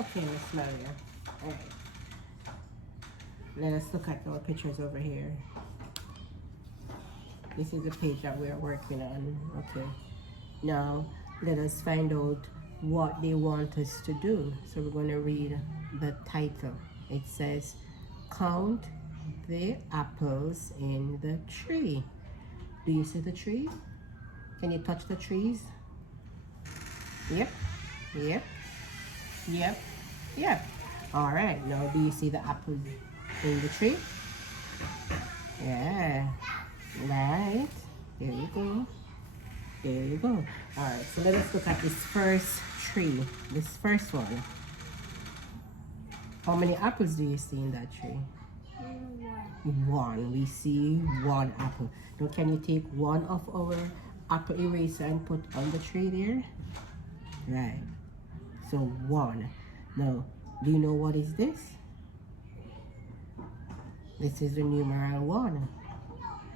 Okay, Miss Maria. All right. Let us look at our pictures over here. This is the page that we are working on. Okay. Now, let us find out what they want us to do. So we're going to read the title. It says, Count the apples in the tree. Do you see the tree? Can you touch the trees? Yep. Yep. Yep. Yep. All right. Now, do you see the apple in the tree? Yeah. Right. There you go. There you go. All right. So let us look at this first tree. This first one. How many apples do you see in that tree? One. We see one apple. Now, can you take one of our apple eraser and put on the tree there? Right. So one. Now, do you know what is this? This is the numeral 1.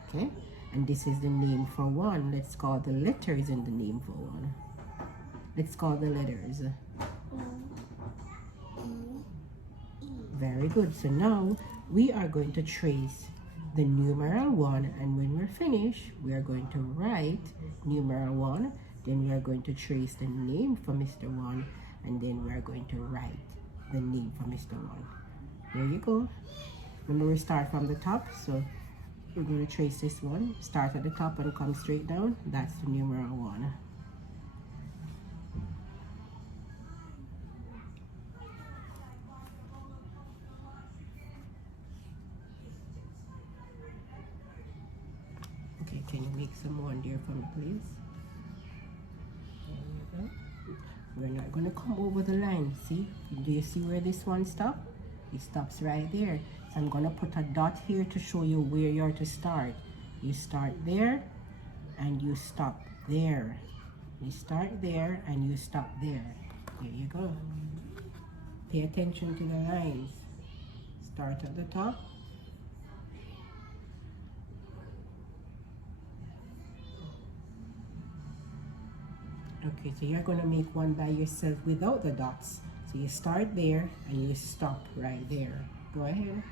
Okay? And this is the name for 1. Let's call the letters in the name for 1. Let's call the letters. Very good. So now we are going to trace the numeral 1, and when we're finished, we are going to write numeral 1. Then we are going to trace the name for Mr. 1, and then we are going to write the name for Mr. 1. There you go. Remember, we start from the top, so we're going to trace this one. Start at the top and come straight down. That's the numeral 1. Okay, can you make some more there for me, please? There you go. We're not going to come over the line. See? Do you see where this one stops? It stops right there. So I'm going to put a dot here to show you where you're to start. You start there and you stop there. You start there and you stop there. There you go. Pay attention to the lines. Start at the top. Okay, so you're going to make one by yourself without the dots. So you start there and you stop right there. Go ahead.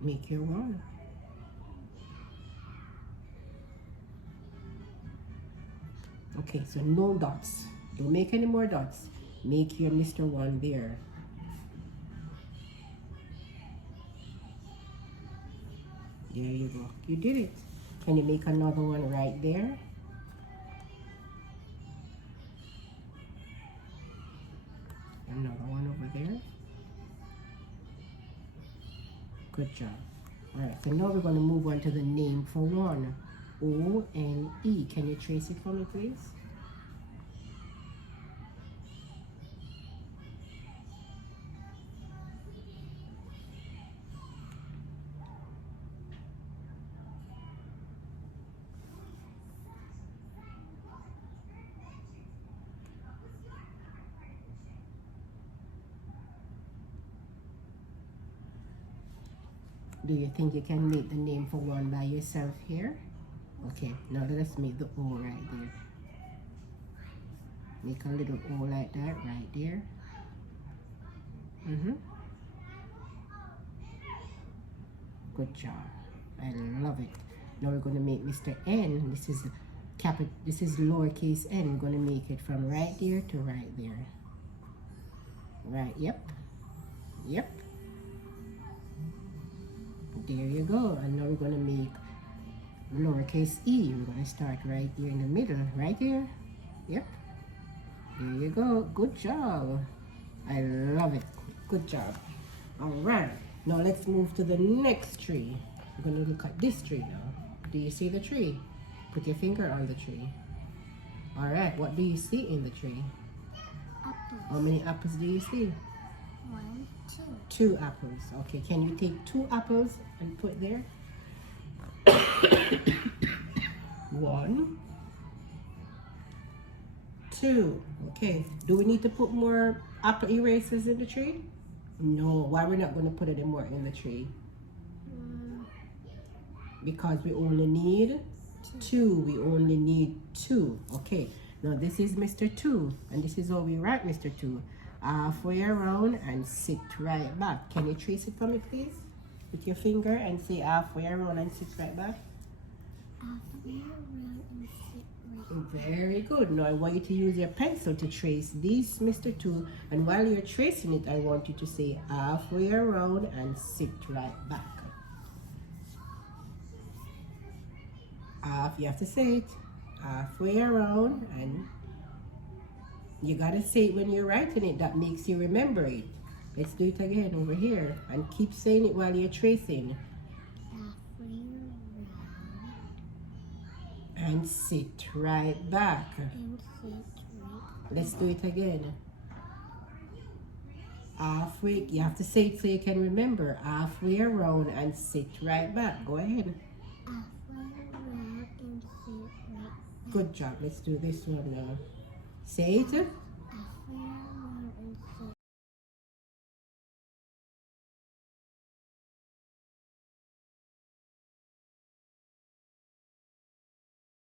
Make your one. Okay, so no dots. Don't make any more dots. Make your Mr. 1 there. There you go. You did it. Can you make another one right there? Another one over there. Good job. All right, so now we're going to move on to the name for 1. O-N-E. Can you trace it for me, please? Do you think you can make the name for 1 by yourself here? Okay, now let us make the O right there. Make a little O like that right there. Good job. I love it. Now we're going to make Mr. N. This is capital. This is lowercase n. We're going to make it from right there to right there. Right. Yep. Yep. There you go. And now we're going to make lowercase e. We're going to start right there in the middle. Right there. Yep. There you go. Good job. I love it. Good job. All right. Now let's move to the next tree. We're going to look at this tree now. Do you see the tree? Put your finger on the tree. All right. What do you see in the tree? Apples. How many apples do you see? 1, 2. 2 apples. Okay. Can you take 2 apples and put there? 1, 2. Okay. Do we need to put more apple erasers in the tree? No. Why we're not going to put any more in the tree? because we only need two. We only need two. Okay. Now this is Mr. Two, and this is how we write Mr. Two. Halfway around and sit right back. Can you trace it for me, please? With your finger and say halfway around and sit right back. Halfway around and sit right. Very good. Now I want you to use your pencil to trace this Mr. Two, and while you're tracing it, I want you to say halfway around and sit right back. You have to say it halfway around, and you gotta say it when you're writing it. That makes you remember it. Let's do it again over here, and keep saying it while you're tracing. Halfway around And sit right back. and sit right. Let's do it again. Halfway, you have to say it so you can remember. Halfway around and sit right back. Go ahead. Halfway around and sit right. Good job. Let's do this one now. Say it. Halfway around